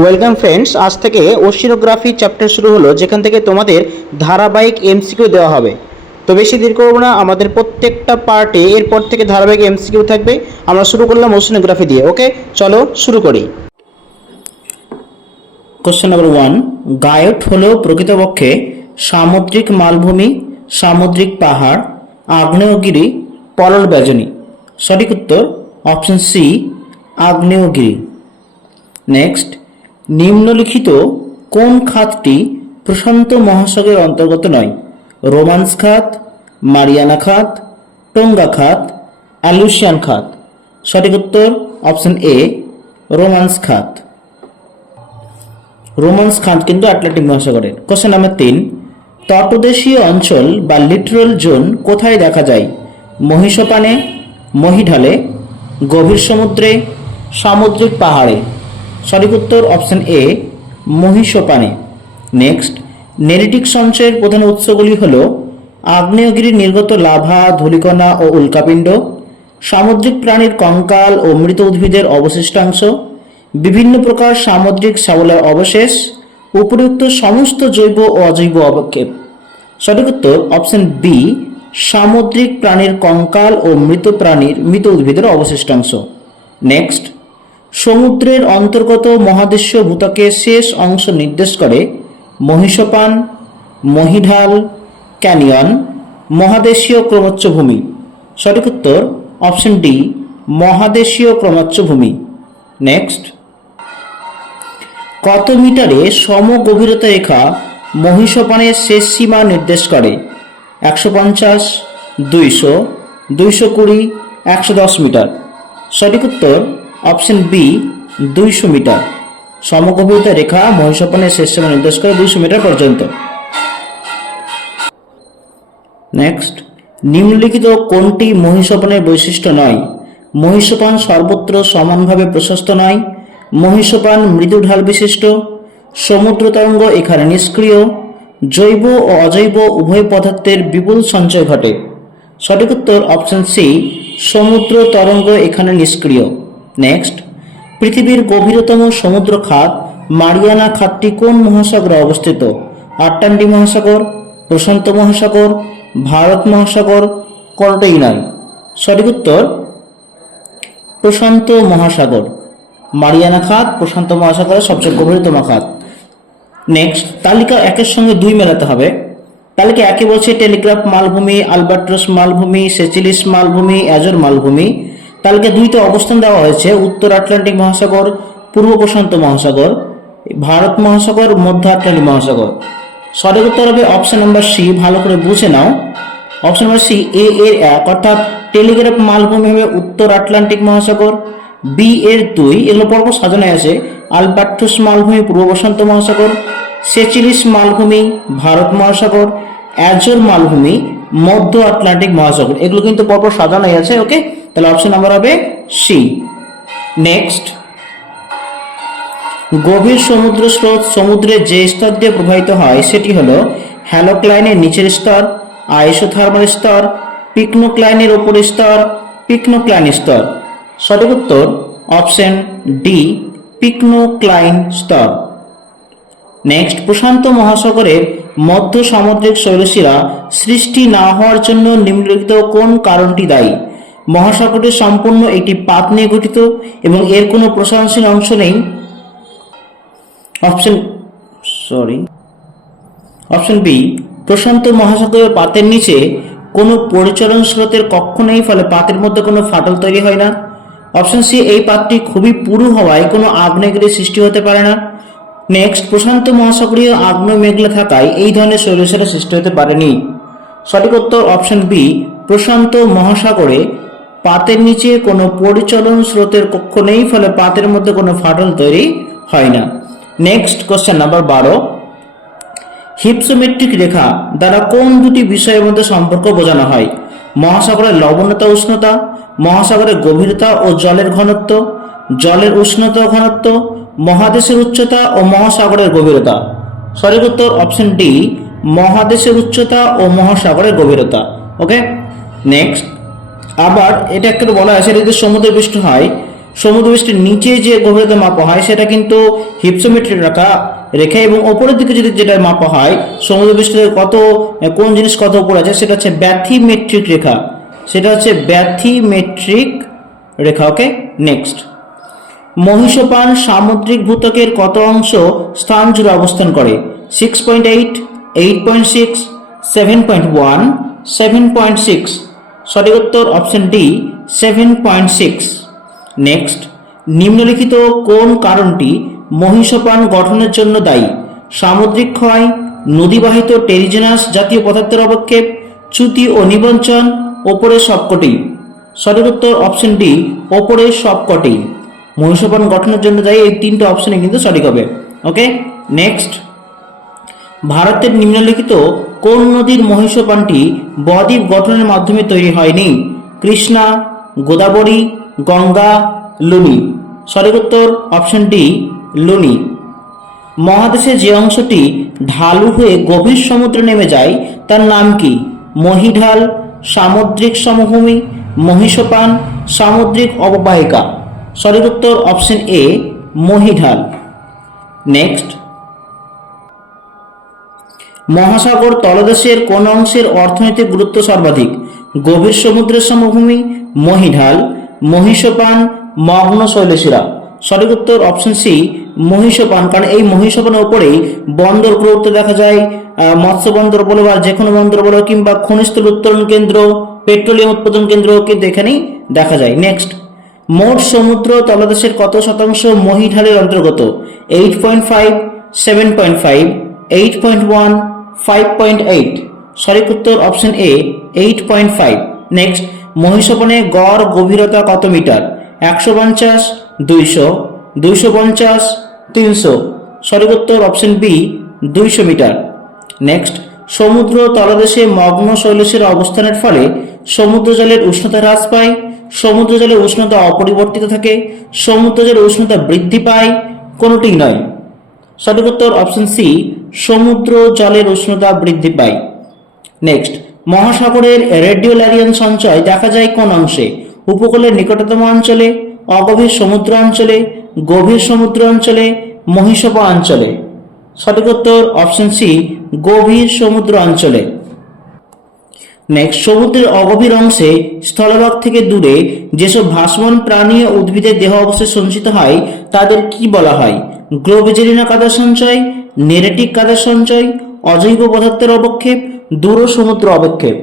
Welcome friends, আজ থেকে ওশিনোগ্রাফি chapter শুরু হলো, যেখান থেকে তোমাদের ধারাবাহিক এমসিকিউ দেওয়া হবে। তো বেশি দেরি করব না, আমাদের প্রত্যেকটা পার্টে এরপর থেকে ধারাবাহিক এমসিকিউ থাকবে। আমরা শুরু করলাম ওশিনোগ্রাফি দিয়ে, ওকে? চলো শুরু করি। কোশ্চেন নাম্বার ওয়ান গায়ট হলো প্রকৃতপক্ষে সামুদ্রিক মালভূমি, সামুদ্রিক পাহাড়, আগ্নেয়গিরি, পলল ব্যজনী। সঠিক উত্তর অপশন সি আগ্নেয়গিরি। নেক্সট নিম্নলিখিত কোন খাতটি প্রশান্ত মহাসাগরের অন্তর্গত নয়? রোমান্স খাত, মারিয়ানা খাত, টোঙ্গা খাত অ্যালুসিয়ান খাত। সঠিক উত্তর অপশন এ, রোমান্স খাত। রোমান্স খাত কিন্তু আটলান্টিক মহাসাগরের। কোশ্চেন নাম্বার তিন, তটদেশীয় অঞ্চল বা লিটারাল জোন কোথায় দেখা যায়? মহিষপানে, মহিঢালে, গভীর সমুদ্রে, সামুদ্রিক পাহাড়ে। সঠিক উত্তর অপশন এ মহিষপানে নেক্সট নেরিটিক সঞ্চয়ের প্রধান উৎসগুলি হল আগ্নেয়গিরির নির্গত লাভা, ধূলিকণা ও উল্কাপিণ্ড, সামুদ্রিক প্রাণীর কঙ্কাল ও মৃত উদ্ভিদের অবশিষ্টাংশ, বিভিন্ন প্রকার সামুদ্রিক শ্যাওলার অবশেষ, উপরিউক্ত সমস্ত জৈব ও অজৈব অবক্ষেপ। সঠিক উত্তর অপশন বি সামুদ্রিক প্রাণীর কঙ্কাল ও মৃত প্রাণীর, মৃত উদ্ভিদের অবশিষ্টাংশ। নেক্সট সমুদ্রের অন্তর্গত মহাদেশীয় ভূত্বকের শেষ অংশ নির্দেশ করে মহিষপান, মহিঢাল, ক্যানিয়ন, মহাদেশীয় ক্রমোচ্চভূমি সঠিক উত্তর, অপশন ডি, মহাদেশীয় ক্রমোচ্চভূমি নেক্সট। কত মিটারে সমগভীরতা রেখা মহিষপানের শেষ সীমা নির্দেশ করে? একশো পঞ্চাশ, দুইশো দুইশো কুড়ি, একশো দশ মিটার। সঠিক উত্তর অপশন বি, দুইশো মিটার। সমগভীরতা রেখা মহিষপানের শেষ সীমা নির্দেশ করে দুইশো মিটার পর্যন্ত। নেক্সট, নিম্নলিখিত কোনটি মহিষপানের বৈশিষ্ট্য নয়? মহিষপান সর্বত্র সমানভাবে প্রশস্ত নয়। মহিষপান মৃদু ঢাল বিশিষ্ট। সমুদ্র তরঙ্গ এখানে নিষ্ক্রিয়। জৈব ও অজৈব উভয় পদার্থের বিপুল সঞ্চয় ঘটে। সঠিক উত্তর অপশন সি, সমুদ্র তরঙ্গ এখানে নিষ্ক্রিয়। নেক্সট পৃথিবীর গভীরতম সমুদ্র খাত মারিয়ানা খাতটি কোন মহাসাগরে অবস্থিত? আটলান্টিক মহাসাগর, প্রশান্ত মহাসাগর, ভারত মহাসাগর কোনটাই সঠিক উত্তর? প্রশান্ত মহাসাগর। মারিয়ানা খাত প্রশান্ত মহাসাগরের সবচেয়ে গভীরতম খাত নেক্সট তালিকা একের সঙ্গে দুই মেলাতে হবে। তালিকা একে বলছে টেলিগ্রাফ মালভূমি আলবার্ট্রস মালভূমি, সেচিলিস মালভূমি, অ্যাজর মালভূমি। তালিকা দুইতে অবস্থান দেওয়া হয়েছে উত্তর আটলান্টিক মহাসাগর, পূর্ব প্রশান্ত মহাসাগর, ভারত মহাসাগর, মধ্য আটলান্টিক মহাসাগর। সঠিক উত্তর হবে অপশন নাম্বার সি, ভালো করে বুঝে নাও। অপশন নাম্বার সি, এ এর এক, অর্থাৎ টেলিগ্রাফ মালভূমি হবে উত্তর আটলান্টিক মহাসাগর, বি এর দুই এগুলো পরপর সাজানো আছে আলবার্টুস মালভূমি, পূর্ব প্রশান্ত মহাসাগর, সেচিলিস মালভূমি, ভারত মহাসাগর, অ্যাজোর মালভূমি, মধ্য আটলান্টিক মহাসাগর। এগুলো কিন্তু পরপর সাজানো আছে, ওকে? তাহলে অপশন নাম্বার হবে সি নেক্সট গভীর সমুদ্র স্রোত সমুদ্রের যে স্তর দিয়ে প্রবাহিত হয়, সেটি হলো হ্যালোক্লাইনের নিচের স্তর, আইসোথার্মাল স্তর, পিকনোক্লাইনের ওপরের স্তর, পিকনোক্লাইন স্তর। সঠিক উত্তর অপশন ডি পিকনোক্লাইন স্তর। নেক্সট প্রশান্ত মহাসাগরের মধ্য সামুদ্রিক শৈলশিরা সৃষ্টি না হওয়ার জন্য নিম্নলিখিত কোন কারণটি দায়ী? মহাসাগরটি সম্পূর্ণ একটি পাত নিয়ে গঠিত এবং এর কোনো প্রশাসনশীল অংশ নেই। অপশন, সরি, অপশন বি, প্রশান্ত মহাসাগরের পাতের নিচে কোনো পরিচালন স্রোতের কক্ষ নেই, ফলে পাতের মধ্যে কোনো ফাটল তৈরি হয় না। অপশন সি, এই পাতটি খুবই পুরু হওয়ায় কোনো আগ্নেয়গিরির সৃষ্টি হতে পারে না। নেক্সট, প্রশান্ত মহাসাগরীয় আগ্নেয় মেঘলা থাকায় এই ধরনের শৈলশিরা সৃষ্টি হতে পারেনি। সঠিক উত্তর অপশন বি, প্রশান্ত মহাসাগরে পাতের নিচে কোনো পরিচলন স্রোতের কক্ষ নেই, ফলে পাতের মধ্যে কোনো ফাটল তৈরি হয় না। নেক্সট কোশ্চেন নাম্বার বারো। হিপসোমেট্রিক রেখা দ্বারা কোন দুটি বিষয়ের মধ্যে সম্পর্ক বোঝানো হয়? মহাসাগরের লবণতা, উষ্ণতা, মহাসাগরের গভীরতা ও জলের ঘনত্ব, জলের উষ্ণতা ঘনত্ব, মহাদেশের উচ্চতা ও মহাসাগরের গভীরতা। সঠিক উত্তর অপশন ডি মহাদেশের উচ্চতা ও মহাসাগরের গভীরতা। ওকে নেক্সট আবার এটা একটু বলা আছে যদি সমুদ্র পৃষ্ঠ হয়, সমুদ্রপৃষ্ঠের নিচে যে গভীরতা মাপা হয়, সেটা কিন্তু হিপসোমেট্রিক রেখা রেখা এবং ওপরের দিকে যদি যেটা মাপা হয়, সমুদ্রপৃষ্ঠের কত, কোন জিনিস কত উপরে আছে, সেটা হচ্ছে ব্যাথিমেট্রিক রেখা। সেটা হচ্ছে ব্যাথিমেট্রিক রেখা, ওকে? নেক্সট মহিষপান সামুদ্রিক ভূতকের কত অংশ স্থান জুড়ে অবস্থান করে? Six point eight eight point six seven point one seven point six সঠিক উত্তর option D seven point six next নিম্নলিখিত কোন কারণটি মহিষপান গঠনের জন্য দায়ী? সামুদ্রিক ক্ষয়, নদীবাহিত টেরিজেনাস জাতীয় পদার্থের অবক্ষেপ চ্যুতি ও নিবঞ্চন ওপরের সবকটি। সঠিক উত্তর অপশন ডি ওপরের সবকটি। মহিষপান গঠনের জন্য দায়ী এই তিনটে অপশনে কিন্তু সঠিক হবে। ওকে নেক্সট ভারতের নিম্নলিখিত কোন নদীর মহিষপানটি বদ্বীপ গঠনের মাধ্যমে তৈরি হয়নি? কৃষ্ণা, গোদাবরী, গঙ্গা, লুনি। সঠিক উত্তর অপশন ডি, লুনি। মহাদেশে যে অংশটি ঢালু হয়ে গভীর সমুদ্রে নেমে যায়, তার নাম কি? মহিঢাল, সামুদ্রিক সমভূমি মহিষপান সামুদ্রিক অববাহিকা। সঠিক উত্তর অপশন এ, মহিঢাল। নেক্সট। মহাসাগর তলদেশের কোন অংশের অর্থনৈতিক গুরুত্ব সর্বাধিক? গভীর সমুদ্রের সমভূমি, মহিঢাল, মহিষপান, মগ্ন শৈলশিরা। সঠিক উত্তর অপশন সি মহিষপান, কারণ এই মহিষপানের উপরেই বন্দর গুরুত্ব দেখা যায়। মৎস্য বন্দর বলো বা যে কোনো বন্দর বলো কিংবা খনিজ তেল উত্তোলন কেন্দ্র, পেট্রোলিয়াম উৎপাদন কেন্দ্র কিন্তু এখানেই দেখা যায়। নেক্সট মোট সমুদ্র তলদেশের কত শতাংশ মহিঢালের অন্তর্গত? Eight point five seven point five eight point one five point eight সঠিক উত্তর option A eight point five next মহিষপনে গড় গভীরতা কত মিটার? একশো পঞ্চাশ, দুইশো দুইশো পঞ্চাশ, তিনশো। সঠিক উত্তর অপশন বি দুইশো মিটার। নেক্সট সমুদ্র তলদেশে মগ্ন শৈলশীর অবস্থানের ফলে সমুদ্র জলের উষ্ণতা হ্রাস পায় সমুদ্র জলের উষ্ণতা অপরিবর্তিত থাকে সমুদ্র জলের উষ্ণতা বৃদ্ধি পায় কোনোটি নয়। সঠিক উত্তর অপশন সি, সমুদ্র জলের উষ্ণতা বৃদ্ধি পায়। নেক্সট, মহাসাগরের রেডিওলারিয়ান সঞ্চয় দেখা যায় কোন অংশে? উপকূলের নিকটতম অঞ্চলে, অগভীর সমুদ্র অঞ্চলে, গভীর সমুদ্র অঞ্চলে মহিষপা অঞ্চলে? সঠিক উত্তর অপশন সি, গভীর সমুদ্র অঞ্চলে। নেক্সট, সমুদ্রের অগভীর অংশে, স্থলভাগ থেকে দূরে যেসব ভাসমান প্রাণী ও উদ্ভিদের দেহ অবশেষ সঞ্চিত হয়, তাদের কি বলা হয়? গ্লোবেজেরিনা কাদার সঞ্চয়, নেরেটিক কাদার সঞ্চয়, অজৈব পদার্থের অবক্ষেপ, দূর সমুদ্র অবক্ষেপ।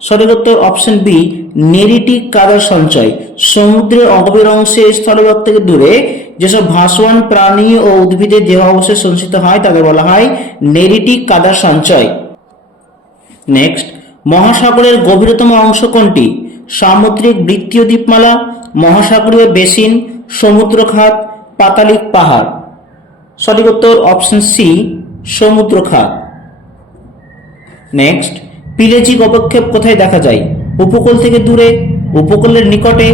সঠিক উত্তর অপশন বি, নেরিটিক কাদার সঞ্চয়। সমুদ্রের অগভীর অংশে স্থলভাগ থেকে দূরে যেসব ভাসমান প্রাণী ও উদ্ভিদের দেহ অবশেষ সঞ্চিত হয়, তাদের বলা হয় নেরিটিক কাদার সঞ্চয়। নেক্সট, মহাসাগরের গভীরতম অংশ কোনটি? সামুদ্রিক বৃত্তীয় দ্বীপমালা, মহাসাগরীয় বেসিন, সমুদ্রখাত, পাতালিক পাহাড়। সঠিক উত্তর অপশন সি সমুদ্রখাত। নেক্সট পিলেজিক অবক্ষেপ কোথায় দেখা যায়? উপকূল থেকে দূরে, উপকূলের নিকটে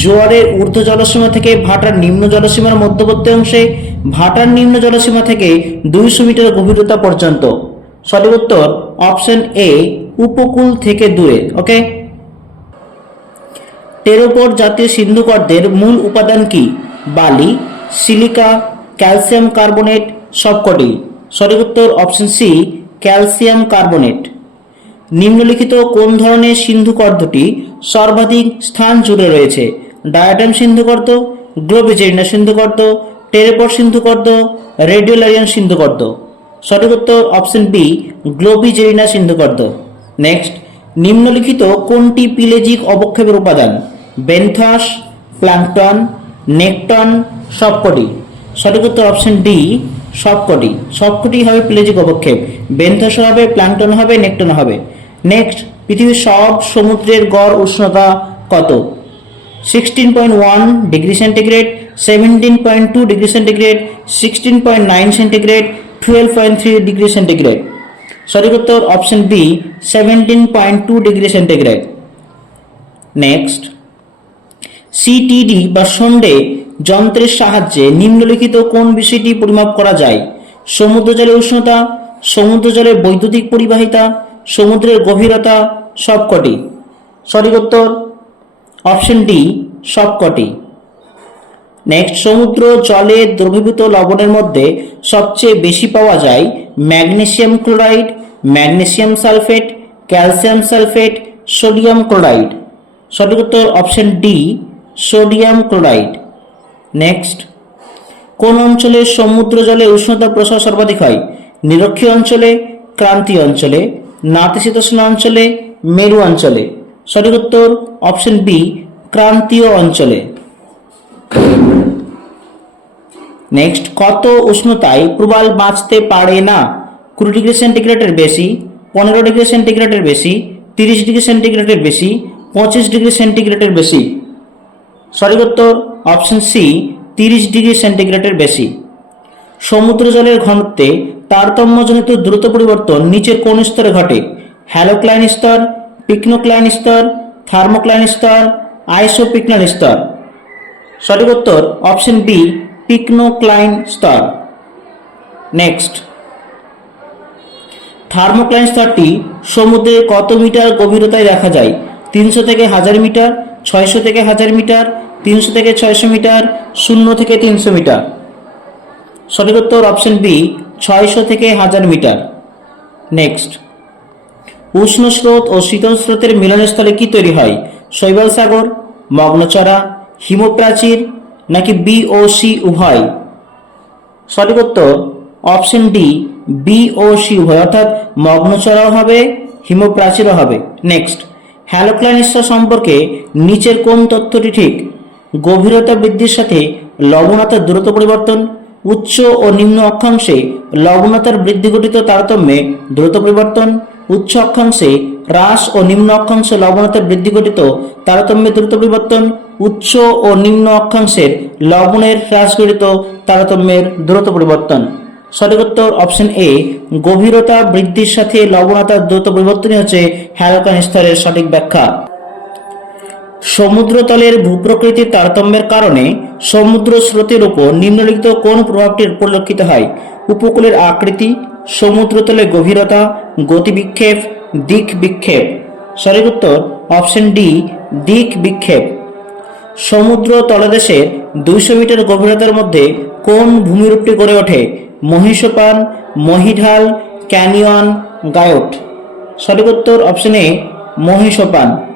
জোয়ারের ঊর্ধ্ব জলসীমা থেকে ভাটার নিম্ন জলসীমার মধ্যবর্তী অংশে, ভাটার নিম্ন জলসীমা থেকে দুইশো মিটার গভীরতা পর্যন্ত। সঠিক উত্তর অপশন এ উপকূল থেকে দূরে ওকে টেরোপোর জাতীয় সিন্ধুকরদের মূল উপাদান কি? বালি, সিলিকা ক্যালসিয়াম কার্বনেট সবকটি। সঠিক উত্তর অপশন সি, ক্যালসিয়াম কার্বনেট। নিম্নলিখিত কোন ধরনের সিন্ধুকর্দটি সর্বাধিক স্থান জুড়ে রয়েছে? ডায়াটাম সিন্ধুকর্দ, গ্লোবেজেরিনা সিন্ধুকর্দ, টেরেপর সিন্ধুকর্দ, রেডিওলারিয়ান সিন্ধুকর্দ। সঠিক উত্তর অপশন বি, গ্লোবিজেরিনা সিন্ধুকর্দ। নেক্সট, নিম্নলিখিত কোনটি পিলেজিক অবক্ষেপের উপাদান? বেনথাস প্ল্যাঙ্কটন নেকটন, সবকটি। সঠিক উত্তর অপশন ডি সবকটি। সবকটি হবে প্লেজিক অবক্ষেপ বেন্থস হবে প্ল্যাঙ্কটন হবে, নেকটন হবে। নেক্সট, পৃথিবীর সব সমুদ্রের গড় উষ্ণতা কত? Sixteen point one degree centigrade seventeen point two degree centigrade sixteen point nine centigrade twelve point three degree centigrade. সঠিক উত্তর option B seventeen point two degree centigrade. Next CTD বা সন্ডে যন্ত্রের সাহায্যে নিম্নলিখিত কোন বিষয়টি পরিমাপ করা যায়? সমুদ্র জলের উষ্ণতা সমুদ্র জলের বৈদ্যুতিক পরিবাহিতা, সমুদ্রের গভীরতা সবকটি। সঠিক উত্তর অপশন ডি সবকটি। নেক্সট, সমুদ্র জলে দ্রবীভূত লবণের মধ্যে সবচেয়ে বেশি পাওয়া যায় magnesium chloride, magnesium sulphate, calcium sulphate, sodium chloride. সঠিক উত্তর option D sodium chloride. Next কোন অঞ্চলে সমুদ্র জলে উষ্ণতা প্রসার সর্বাধিক হয়? নিরক্ষীয় অঞ্চলে, ক্রান্তীয় অঞ্চলে, নাতিশীতোষ্ণ অঞ্চলে, মেরু অঞ্চলে। সঠিক উত্তর, অপশন বি ক্রান্তীয় অঞ্চলে। নেক্সট কত উষ্ণতায় প্রবাল বাঁচতে পারে না? কুড়ি ডিগ্রি সেন্টিগ্রেডের বেশি, পনেরো ডিগ্রি সেন্টিগ্রেডের বেশি, তিরিশ ডিগ্রি সেন্টিগ্রেডের বেশি, পঁচিশ ডিগ্রি সেন্টিগ্রেডের বেশি। সঠিক উত্তর অপশন সি, তিরিশ ডিগ্রি সেন্টিগ্রেডের বেশি। সমুদ্র জলের ঘনত্বে তারতম্যজনিত দ্রুত পরিবর্তন নিচের কোন স্তরে ঘটে? হ্যালোক্লাইন স্তর, পিকনোক্লাইন স্তর, থার্মোক্লাইন স্তর, আইসোপিকনাল স্তর। সঠিক উত্তর অপশন বি, পিকনোক্লাইন স্তর। নেক্সট। থার্মোক্লাইন স্তরটি সমুদ্রে কত মিটার গভীরতায় দেখা যায়? তিনশো থেকে হাজার মিটার, ছয়শো থেকে হাজার মিটার তিনশো থেকে ছয়শো মিটার, শূন্য থেকে তিনশো মিটার। সঠিক উত্তর অপশন বি, ছয়শো থেকে হাজার মিটার। নেক্সট। উষ্ণ স্রোত ও শীতল স্রোতের মিলনস্থলে কি তৈরি হয়? শৈবাল সাগর মগ্নচড়া হিমপ্রাচীর নাকি বি ও সি উভয়? সঠিক উত্তর অপশন ডি, বি ও সি উভয়, অর্থাৎ মগ্নচড়াও হবে, হিমপ্রাচীরও হবে। নেক্সট। হ্যালোক্লাইন স্তর সম্পর্কে নিচের কোন তথ্যটি ঠিক? গভীরতা বৃদ্ধির সাথে লবণতার দ্রুত পরিবর্তন, উচ্চ ও নিম্ন অক্ষাংশে লবণতার বৃদ্ধি ঘটিত তারতম্যে দ্রুত পরিবর্তন, উচ্চ অক্ষাংশে হ্রাস ও নিম্ন অক্ষাংশে লবণতার বৃদ্ধি ঘটিত তারতম্যে দ্রুত পরিবর্তন, উচ্চ ও নিম্ন অক্ষাংশের লবণের হ্রাস ঘটিত তারতম্যের দ্রুত পরিবর্তন। সঠিক উত্তর অপশন এ, গভীরতা বৃদ্ধির সাথে লবণতার দ্রুত পরিবর্তনই হচ্ছে হ্যালোকান স্তরের সঠিক ব্যাখ্যা। সমুদ্রতলের ভূপ্রকৃতির তারতম্যের কারণে সমুদ্র স্রোতের উপর নিম্নলিখিত কোন প্রভাবটি পরিলক্ষিত হয়? উপকূলের আকৃতি, সমুদ্রতলের গভীরতা, গতিবিক্ষেপ, দিক বিক্ষেপ। সঠিক উত্তর, অপশন ডি, দিক বিক্ষেপ। সমুদ্র তলদেশের দুইশো মিটার গভীরতার মধ্যে কোন ভূমিরূপটি গড়ে ওঠে? মহিষপান, মহিঢাল, ক্যানিয়ন, গায়ট। সঠিক উত্তর, অপশন এ, মহিষপান।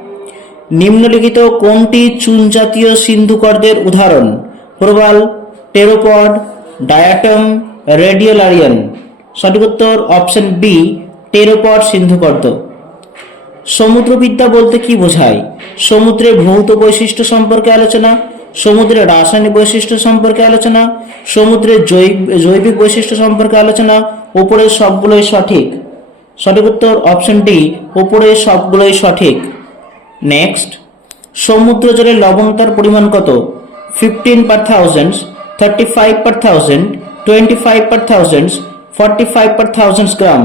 নিম্নলিখিত কোনটি চুন জাতীয় সিন্ধুকর্দের উদাহরণ? প্রবাল, টেরোপড, ডায়াটম, রেডিওলারিয়ান। সঠিক উত্তর অপশন বি, টেরোপড সিন্ধুকর্দ। সমুদ্রবিদ্যা বলতে কি বোঝায়? সমুদ্রের ভৌত বৈশিষ্ট্য সম্পর্কে আলোচনা, সমুদ্রের রাসায়নিক বৈশিষ্ট্য সম্পর্কে আলোচনা, সমুদ্রের জৈব, জৈবিক বৈশিষ্ট্য সম্পর্কে আলোচনা, ওপরের সবগুলোই সঠিক। সঠিক উত্তর অপশন ডি, ওপরের সবগুলোই সঠিক। নেক্সট সমুদ্র জলের লবণতার পরিমাণ কত? Fifteen per thousand thirty five per thousand twenty five per thousand forty five per thousand gram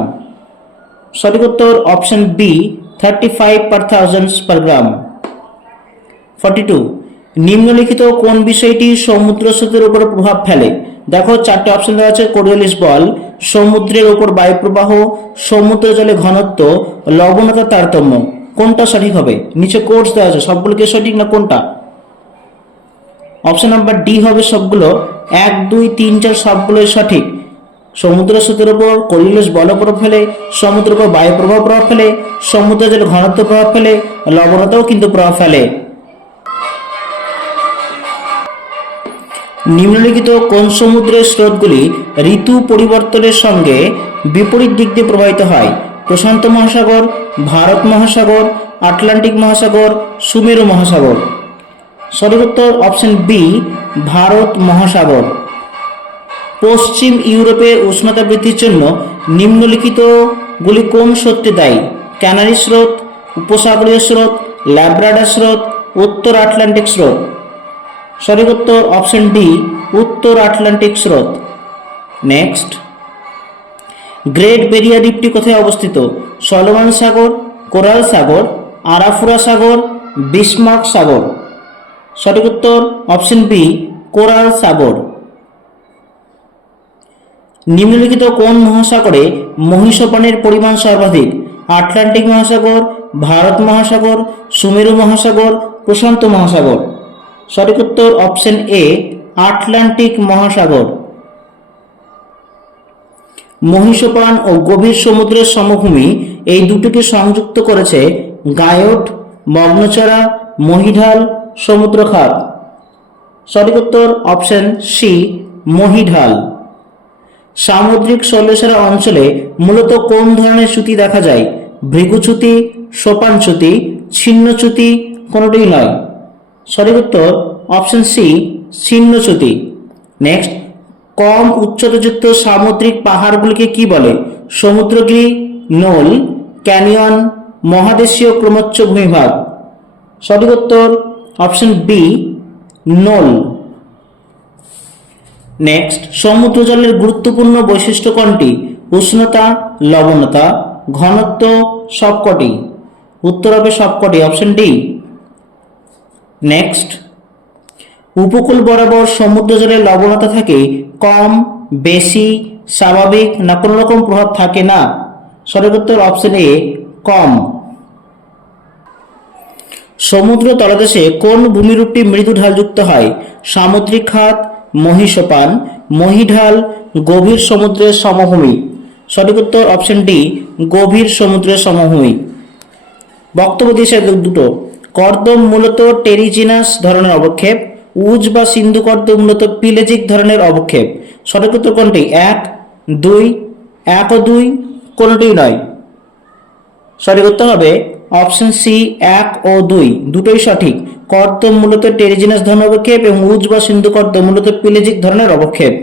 সঠিক উত্তর option B thirty five per thousand per gram forty two নিম্নলিখিত কোন বিষয়টি সমুদ্র স্রোতের উপর প্রভাব ফেলে? দেখো, চারটে অপশন দেওয়া আছে কোরিওলিস বল, সমুদ্রের উপর বায়ুপ্রবাহ সমুদ্র জলে ঘনত্ব, লবণতা, তারতম্য। কোনটা সঠিক হবে? নিচে কোর্স দেওয়া আছে, সবগুলো কি সঠিক না কোনটা? অপশন নাম্বার ডি হবে সবগুলো। এক, দুই, তিন, চার, সবগুলোই সঠিক। সমুদ্র স্রোতের উপর কলিলস বল প্রভাব ফেলে, সমুদ্রের উপর বায়ু প্রভাব প্রভাব ফেলে সমুদ্র জলের ঘনত্ব প্রভাব ফেলে, লবণতাও কিন্তু প্রভাব ফেলে। নিম্নলিখিত কোন সমুদ্রের স্রোতগুলি ঋতু পরিবর্তনের সঙ্গে বিপরীত দিক দিয়ে প্রবাহিত হয়? প্রশান্ত মহাসাগর, ভারত মহাসাগর, আটলান্টিক মহাসাগর, সুমেরু মহাসাগর। সঠিক উত্তর অপশন বি, ভারত মহাসাগর। পশ্চিম ইউরোপের উষ্ণতা বৃদ্ধির জন্য নিম্নলিখিতগুলি কোন স্রোতটি দায়ী? ক্যানারি স্রোত, উপসাগরীয় স্রোত, ল্যাব্রাডার স্রোত, উত্তর আটলান্টিক স্রোত। সঠিক উত্তর অপশন ডি, উত্তর আটলান্টিক স্রোত। নেক্সট। গ্রেট বেরিয়া দ্বীপটি কোথায় অবস্থিত? সলোমন সাগর, কোরাল সাগর, আরাফুরা সাগর, বিসমার্ক সাগর। সঠিক উত্তর, অপশন বি, কোরাল সাগর। নিম্নলিখিত কোন মহাসাগরে মহিষপানের পরিমাণ সর্বাধিক? আটলান্টিক মহাসাগর, ভারত মহাসাগর, সুমেরু মহাসাগর, প্রশান্ত মহাসাগর। সঠিক উত্তর, অপশন এ, আটলান্টিক মহাসাগর। মহিষপান ও গভীর সমুদ্রের সমভূমি এই দুটিকে সংযুক্ত করেছে গায়ট মগ্নচড়া মহিঢাল, সমুদ্রখাত। সঠিক উত্তর অপশন সি মহিঢাল। সামুদ্রিক শৈলসারা অঞ্চলে মূলত কোন ধরনের চ্যুতি দেখা যায়? ভৃগুচ্যুতি সোপান চ্যুতি ছিন্নচ্যুতি কোনোটিই নয়। সঠিক উত্তর অপশন সি ছিন্নচ্যুতি নেক্সট। কম উচ্চতাযুক্ত সামুদ্রিক পাহাড়গুলিকে কি বলে? সমুদ্রগিরি, নোল, ক্যানিয়ন, মহাদেশীয় ক্রমোচ্চ ভূমিভাগ। সঠিক উত্তর, অপশন বি নোল। নেক্সট সমুদ্র জলের গুরুত্বপূর্ণ বৈশিষ্ট্য কোনটি? উষ্ণতা, লবণতা, ঘনত্ব, সবকটি। উত্তর হবে সবকটি, অপশন ডি নেক্সট উপকূল বরাবর সমুদ্র জলের লবণতা থাকে কম, বেশি, স্বাভাবিক না কোনো রকম প্রভাব থাকে না? সঠিক উত্তর অপশন এ কম। সমুদ্র তলদেশে কোন ভূমিরূপটি মৃদু ঢালযুক্ত হয়? সামুদ্রিক খাত, মহিষপান, মহিঢাল, গভীর সমুদ্রের সমভূমি। সঠিক উত্তর অপশন ডি গভীর সমুদ্রের সমভূমি। বক্তব্য দিয়েছে দুটো। কর্দম মূলত টেরিজিনাস ধরনের অবক্ষেপ। উজ বা সিন্ধু কর্দম মূলত পিলেজিক ধরনের অবক্ষেপ। সঠিক উত্তর কোনটি? এক, দুই, এক ও দুই কোনটিই নয়। সঠিক উত্তর হবে অপশন সি, এক ও দুই। দুটোই সঠিক। কর্দম মূলত টেরিজিনাস ধরনের অবক্ষেপ এবং উজ বা সিন্ধু কর্দম মূলত পিলেজিক ধরনের অবক্ষেপ।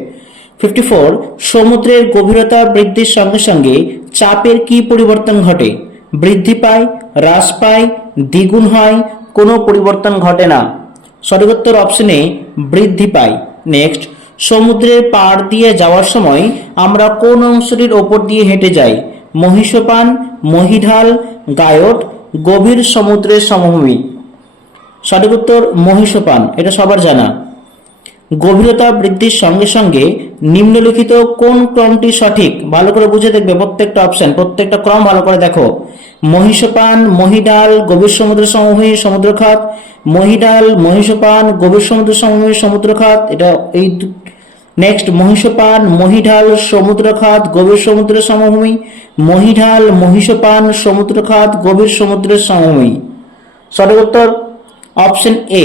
ফিফটি ফোর, সমুদ্রের গভীরতা বৃদ্ধির সঙ্গে সঙ্গে চাপের কি পরিবর্তন ঘটে? বৃদ্ধি পায়, হ্রাস পায়, দ্বিগুণ হয়, কোনো পরিবর্তন ঘটে না। সঠিক উত্তর অপশনে বৃদ্ধি পায় নেক্সট সমুদ্রের পাড় দিয়ে যাওয়ার সময় আমরা কোন অংশটির ওপর দিয়ে হেঁটে যাই? মহিষপান, মহিঢাল গায়ট গভীর সমুদ্রের সমভূমি। সঠিক উত্তর মহিষপান, এটা সবার জানা। গভীরতা বৃদ্ধির সঙ্গে সঙ্গে নিম্নলিখিত কোন ক্রমটি সঠিক? ভালো করে বুঝে দেখবে প্রত্যেকটা অপশন প্রত্যেকটা ক্রম ভালো করে দেখো। মহিষপান, মহিডাল, গভীর সমুদ্র সমভূমি সমুদ্রখাত মহিডাল, মহিষপান, গভীর সমুদ্র সমভূমি সমুদ্রখাত এটা এই নেক্সট মহিষপান মহিঢাল সমুদ্রখাত গভীর সমুদ্রের সমভূমি মহিঢাল মহিষপান সমুদ্রখাত গভীর সমুদ্রের সমভূমি সঠিক উত্তর? অপশন এ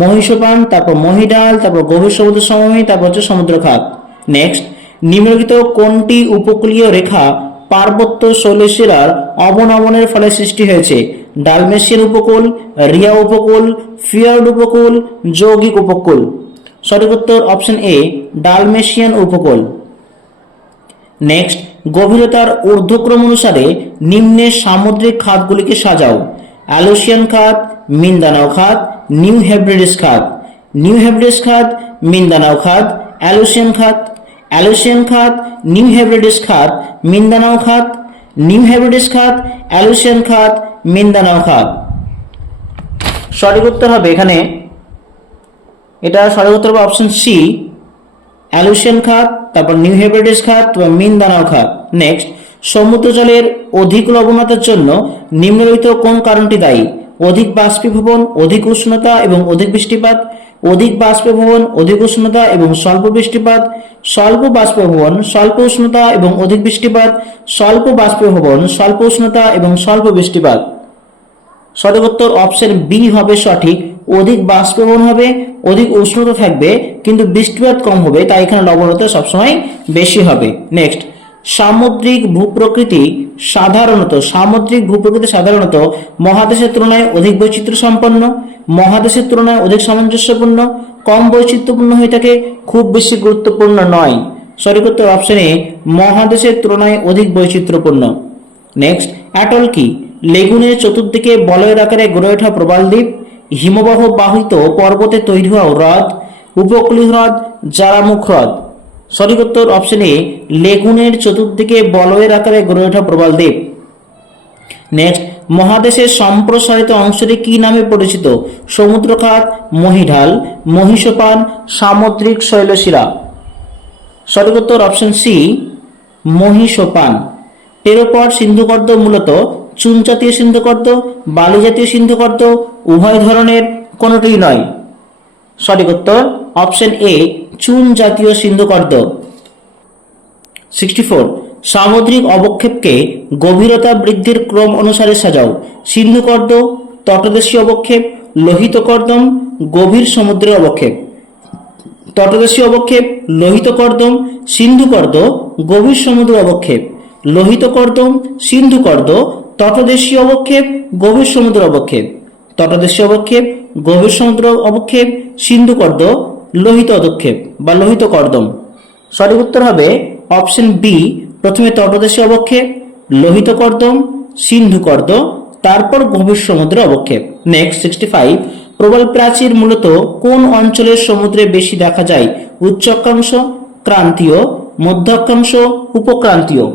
মহিষপান, তারপর মহিডাল, তারপর গভীর সমুদ্র সমভূমি, তারপর হচ্ছে সমুদ্র খাত। নেক্সট নিম্নলিখিত কোনটি উপকূলীয় রেখা পার্বত্য শৈলশিলার অবনমনের ফলে সৃষ্টি হয়েছে? ডালমেশিয়ান উপকূল রিয়া উপকূল ফিয়ার্ড উপকূল, যৌগিক উপকূল। সঠিক উত্তর অপশন এ ডালমেশিয়ান উপকূল। নেক্সট গভীরতার ঊর্ধ্বক্রম অনুসারে নিম্নের সামুদ্রিক খাতগুলিকে সাজাও। অ্যালোসিয়ান খাত মিন্দানাও খাত নিউ হেব্রিডিস খাত নিউ হেব্রিডিস খাত মিন্দানাও খাত অ্যালোসিয়ান খাত অ্যালোসিয়ান খাত নিউ হেব্রিডিস খাত মিন্দানাও খাত নিউ হেব্রিডিস খাত অ্যালোসিয়ান খাত মিন্দানাও খাত সঠিক উত্তর হবে এখানে। এটা সঠিক উত্তর হবে অপশন সি অ্যালুশিয়ান খাত তারপর নিউ হেব্রিডিস খাত বা মিনদানাও খাত নেক্সট সমুদ্র জলের অধিক লবণতার জন্য নিম্নলিখিত কোন কারণটি দায়ী? অধিক বাষ্পীভবন, অধিক উষ্ণতা এবং অধিক বৃষ্টিপাত, অধিক বাষ্পীভবন, অধিক উষ্ণতা এবং স্বল্প বৃষ্টিপাত, স্বল্প বাষ্পীভবন, স্বল্প উষ্ণতা এবং অধিক বৃষ্টিপাত, স্বল্প বাষ্পীভবন, স্বল্প উষ্ণতা এবং স্বল্প বৃষ্টিপাত। সঠিক উত্তর অপশন বি হবে সঠিক। অধিক বাষ্পীভবন হবে, অধিক উষ্ণতা থাকবে, কিন্তু বৃষ্টিপাত কম হবে, তাই এখানে লবণতা সবসময় বেশি হবে। নেক্সট সামুদ্রিক ভূপ্রকৃতি সাধারণত, সামুদ্রিক ভূপ্রকৃতি সাধারণত মহাদেশের তুলনায় অধিক বৈচিত্র্য সম্পন্ন মহাদেশের তুলনায় অধিক সামঞ্জস্যপূর্ণ, কম বৈচিত্র্যপূর্ণ হয়ে থাকে, খুব বেশি গুরুত্বপূর্ণ নয়। সঠিক উত্তর অপশনে মহাদেশের তুলনায় অধিক বৈচিত্র্যপূর্ণ। নেক্সট অ্যাটল কি? লেগুনের চতুর্দিকে বলয়ের আকারে গড়ে ওঠা প্রবাল দ্বীপ, হিমবাহ বাহিত পর্বতে তৈরি হওয়া হ্রদ, উপকূলীয় হ্রদ জারামুখ হ্রদ। সঠিক উত্তর অপশন লেগুনের চতুর্দিকে বলয়ের আকারে গড়ে ওঠা প্রবাল দ্বীপ। নেক্সট মহাদেশের সম্প্রসারিত অংশটি কি নামে পরিচিত? সমুদ্রখাত, মহিঢাল, মহিষপান, সামুদ্রিক শৈলশিরা। সঠিক উত্তর অপশন সি মহিষপান। টেরোপড সিন্ধুকর্দ মূলত চুন জাতীয় সিন্ধুকর্দ বালু জাতীয় সিন্ধুকর্দ, উভয় ধরনের কোনোটিই নয়। সঠিক উত্তর অপশন এ চুন জাতীয় সিন্ধুকর্দ সিক্সটি ফোর সামুদ্রিক অবক্ষেপকে গভীরতা বৃদ্ধির ক্রম অনুসারে সাজাও। সিন্ধুকর্দ তটদেশীয় অবক্ষেপ, লোহিত কর্দম, গভীর সমুদ্রের অবক্ষেপ। তটদেশীয় অবক্ষেপ, লোহিত কর্দম, সিন্ধু কর্দ, গভীর সমুদ্র অবক্ষেপ। লোহিত কর্দম, সিন্ধু কর্দ, তটদেশীয় অবক্ষেপ, গভীর সমুদ্র অবক্ষেপ। তটদেশীয় অবক্ষেপ, গভীর সমুদ্র অবক্ষেপ, সিন্ধু কর্দ লোহিত অবক্ষেপ বা লোহিত কর্দম। সঠিক উত্তর হবে অপশন বি প্রথমে তটদেশীয় অবক্ষেপ, লোহিত কর্দম, সিন্ধু কর্দ তারপর গভীর সমুদ্র অবক্ষেপ। নেক্সট সিক্সটি ফাইভ প্রবল প্রাচীর মূলত কোন অঞ্চলের সমুদ্রে বেশি দেখা যায়? উচ্চ অক্ষাংশ, ক্রান্তীয়, মধ্য উপক্রান্তীয়।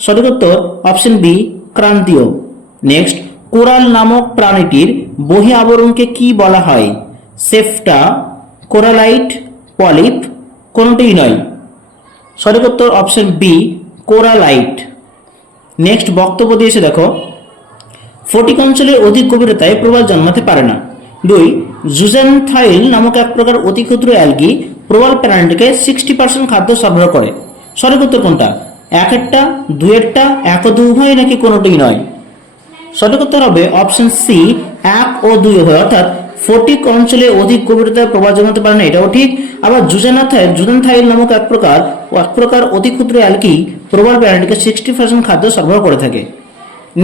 সঠিক উত্তর অপশন বি ক্রান্তীয়। নেক্সট কোরাল নামক প্রাণীটির বহি আবরণকে কি বলা হয়? সেফটা কোরালাইট পলিপ কোনটিই নয়। সঠিক উত্তর অপশন বি, কোরালাইট। নেক্সট বক্তব্য দিয়েছে, দেখো। ফটিক অঞ্চলের অধিক গভীরতায় প্রবাল জন্মাতে পারে না। দুই, জুজেনথাইল নামক এক প্রকার অতি ক্ষুদ্র অ্যালগি প্রবাল প্রাণীটিকে সিক্সটি পার্সেন্ট খাদ্য সরবরাহ করে। সঠিক উত্তর কোনটা? এক একটা দুয়েরটা এক ও দুই উভয় নাকি কোনোটিই নয়? সঠিক উত্তর হবে অপশন সি, এক ও দুই উভয়, অর্থাৎ ফটিক অঞ্চলে অধিক গভীরতায় প্রবাহ জমাতে পারে না, এটাও ঠিক। আবার জুজেনাথাইল জুজেনথাইল নামক এক প্রকার এক প্রকার অতি ক্ষুদ্র অ্যালকি প্রবাল প্রাণীটিকে সিক্সটি পার্সেন্ট খাদ্য সরবরাহ করে থাকে।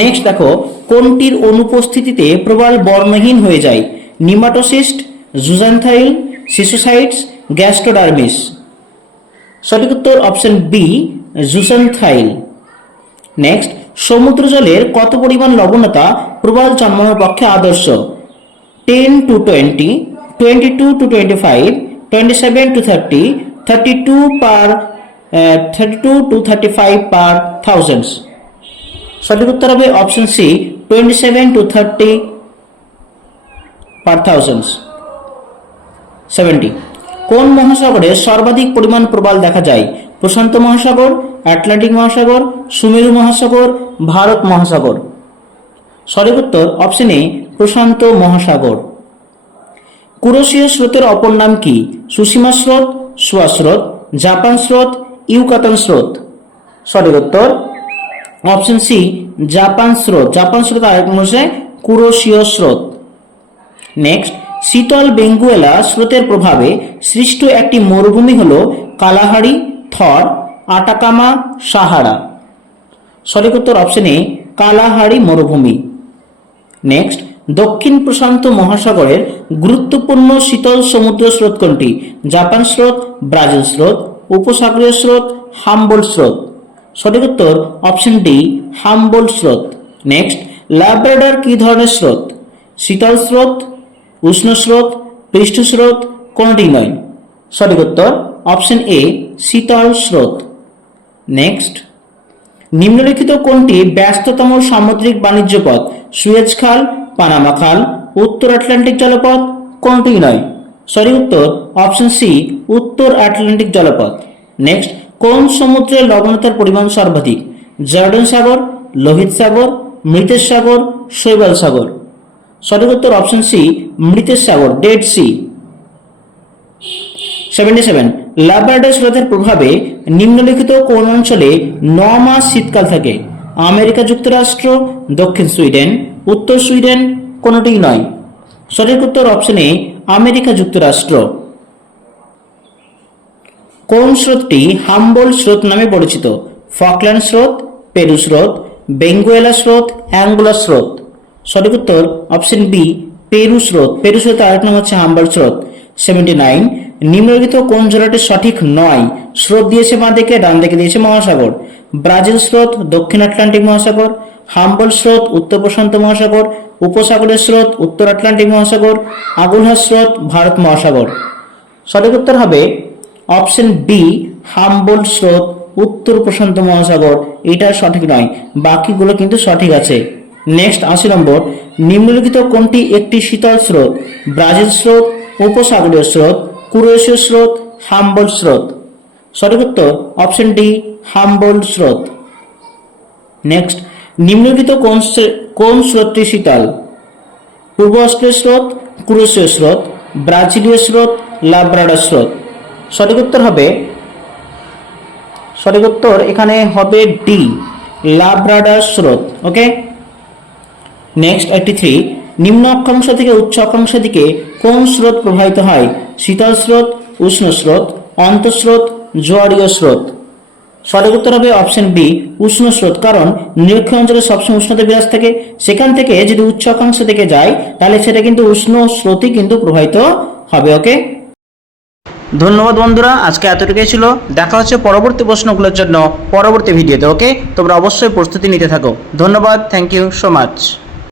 নেক্সট দেখো, কোনটির অনুপস্থিতিতে প্রবাল বর্ণহীন হয়ে যায়? নিমাটোসিস্ট, জুজানথাইল, সিসোসাইটস, গ্যাস্ট্রোডার্মিস। সঠিক উত্তর অপশন বি জুসানথাইল নেক্সট সমুদ্র জলের কত পরিমাণ লবণতা প্রবাল জন্মানোর পক্ষে আদর্শ? Ten two twenty twenty two two twenty five twenty seven two thirty thirty two per thirty two two thirty five per thousands সঠিক উত্তর হবে option C twenty seven two thirty per thousands seventy কোন মহাসাগরে সর্বাধিক পরিমাণ প্রবাল দেখা যায়? প্রশান্ত মহাসাগর, আটলান্টিক মহাসাগর, সুমেরু মহাসাগর, ভারত মহাসাগর। সঠিক উত্তর অপশন এ প্রশান্ত মহাসাগর। কুরোশীয় স্রোতের অপর নাম কি? সুসীমা স্রোত, সুয়া স্রোত, জাপান স্রোত, ইউকাতান স্রোত। সঠিক উত্তর অপশন সি জাপান স্রোত। জাপান স্রোত আরেক হচ্ছে কুরোশীয় স্রোত। নেক্সট শীতল বেঙ্গুয়েলা স্রোতের প্রভাবে সৃষ্ট একটি মরুভূমি হল কালাহারি, থর, আটাকামা, সাহারা। সঠিক উত্তর অপশন এ কালাহারি মরুভূমি। নেক্সট দক্ষিণ প্রশান্ত মহাসাগরের গুরুত্বপূর্ণ শীতল সমুদ্র স্রোত কোনটি? জাপান স্রোত, ব্রাজিল স্রোত, উপসাগরীয় স্রোত, হাম্বল স্রোত। সঠিক উত্তর, অপশন ডি, হাম্বল স্রোত। নেক্সট ল্যাব্রাডার কি ধরনের স্রোত? শীতল স্রোত, উষ্ণ স্রোত, পৃষ্ঠ স্রোত, কোনটি নয়? সঠিক উত্তর, অপশন এ, শীতল স্রোত। নেক্সট নিম্নলিখিত কোনটি ব্যস্ততম সামুদ্রিক বাণিজ্য পথ? সুয়েজ খাল, পানামা খাল, উত্তর আটলান্টিক জলপথ কোনটি নয়। সরি, উত্তর। অপশন সি, উত্তর আটলান্টিক জলপথ। নেক্সট, কোন সমুদ্রের লবণতার পরিমাণ সর্বাধিক? জর্ডন সাগর, লোহিত সাগর, মৃতের সাগর, শৈবাল সাগর। সঠিক উত্তর অপশন সি, মৃতের সাগর, dead sea. Seventy seven. Labrador স্রোতের প্রভাবে নিম্নলিখিত কোন অঞ্চলে ন মাস শীতকাল থাকে? আমেরিকা যুক্তরাষ্ট্র, দক্ষিণ সুইডেন, উত্তর সুইডেন কোনটিই নয়। সঠিক উত্তর অপশনে আমেরিকা যুক্তরাষ্ট্র। কোন স্রোতটি হাম্বল স্রোত নামে পরিচিত? ফকল্যান্ড স্রোত পেরু স্রোত বেঙ্গুয়েলা স্রোত অ্যাঙ্গুলার স্রোত। সঠিক উত্তর অপশন বি পেরু স্রোত। পেরু স্রোত আরেক নাম হচ্ছে হাম্বল স্রোত। সেভেন্টি নাইন, নিম্নলিখিত কোন জোড়াটি সঠিক নয়? স্রোত দিয়েছে বাঁ দিকে, ডান দিকে দিয়েছে মহাসাগর। ব্রাজিল স্রোত, দক্ষিণ আটলান্টিক মহাসাগর। হাম্বল স্রোত, উত্তর প্রশান্ত মহাসাগর। উপসাগরের স্রোত, উত্তর আটলান্টিক মহাসাগর। আগুনহার স্রোত, ভারত মহাসাগর। সঠিক উত্তর হবে অপশন বি, হাম্বল স্রোত, উত্তর প্রশান্ত মহাসাগর। এটা সঠিক নয়। বাকিগুলো কিন্তু সঠিক আছে। নেক্সট আশি নম্বর, নিম্নলিখিত কোনটি একটি শীতল স্রোত? ব্রাজিল স্রোত উপসাগরীয় স্রোত, কুরোশীয় স্রোত, হাম্বল স্রোত। সঠিক উত্তর অপশন ডি হাম্বল স্রোত। নেক্সট নিম্নলিখিত কোন কোন স্রোতটি শীতল? পূর্ব অস্ট্রেলীয় স্রোত, কুরুশীয় স্রোত, ব্রাজিলীয় স্রোত, লাব্রাডার স্রোত। সঠিক উত্তর হবে, সঠিক উত্তর এখানে হবে ডি লাব্রাডার স্রোত ওকে নেক্সট এইটি থ্রি নিম্ন অক্ষাংশ থেকে উচ্চ অক্ষাংশের দিকে কোন স্রোত প্রবাহিত হয়? শীতল স্রোত, উষ্ণ স্রোত অন্তঃস্রোত জোয়ারীয় স্রোত। সঠিক উত্তর হবে অপশন বি, উষ্ণ স্রোত। কারণ নিরক্ষীয় অঞ্চলে সবসময় উষ্ণতা বিরাজ থাকে। সেখান থেকে যদি উচ্চ অক্ষাংশ থেকে যায়, তাহলে সেটা কিন্তু উষ্ণ স্রোতই কিন্তু প্রবাহিত হবে, ওকে? ধন্যবাদ বন্ধুরা, আজকে এতটুকুই ছিল। দেখা হচ্ছে পরবর্তী প্রশ্নগুলোর জন্য পরবর্তী ভিডিওতে, ওকে? তোমরা অবশ্যই প্রস্তুতি নিতে থাকো। ধন্যবাদ, থ্যাংক ইউ সো মাচ।